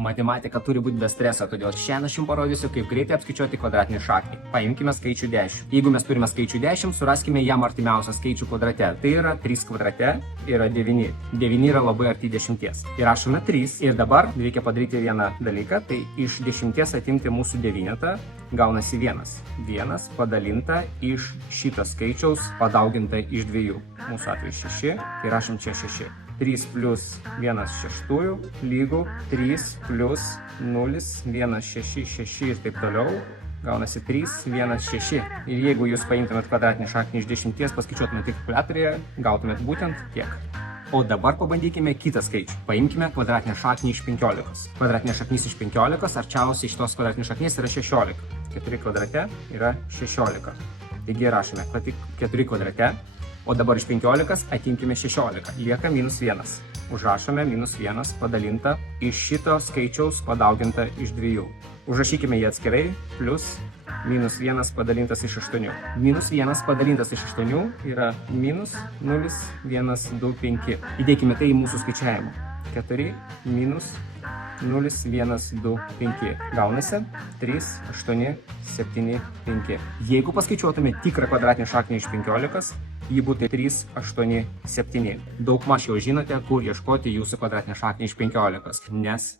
Matematika turi būti be streso, todėl šiandien aš jums parodysiu, kaip greitai apskaičiuoti kvadratinį šaknį. Paimkime skaičių 10. Jeigu mes turime skaičių 10, suraskime jam artimiausią skaičių kvadrate. Tai yra 3 kvadrate, yra 9. 9 yra labai arti 10. Įrašome 3 ir dabar reikia padaryti vieną dalyką, tai iš 10 atimti mūsų 9, gaunasi 1. 1 padalinta iš šito skaičiaus padauginta iš 2. Mūsų atveju 6, įrašom čia 6. 3 plus 1 šeštųjų lygu 3 plus 0, 1, 6, 6 ir taip toliau. Gaunasi 3, 1, 6. Ir jeigu jūs paimtumėt kvadratinį šaknį iš 10, paskaičiuotumėt tik kalkuliatoriuje, gautumėt būtent tiek. O dabar pabandykime kitą skaičių. Paimkime kvadratinę šaknį iš 15. Kvadratinė šaknis iš 15 arčiausiai šitos kvadratinės šaknies yra 16. 4 kvadrate yra 16. Taigi rašome 4 kvadrate. O dabar iš 15 atimkime 16, lieka -1. Užrašome -1 padalinta iš šito skaičiaus padauginta iš 2. Užrašykime jį atskirai, plus -1 padalintas iš 8. -1 padalintas iš 8 yra -0,125. Įdėkime tai į mūsų skaičiavimą. 4 minus 0,125. Gaunasi 3, 8, 7, 5. Jeigu paskaičiuotume tikrą kvadratinį šaknį iš 15, ji būtų 3, 8, 7. Daugmaž jau žinote, kur ieškoti jūsų kvadratinę šaknį iš 15, nes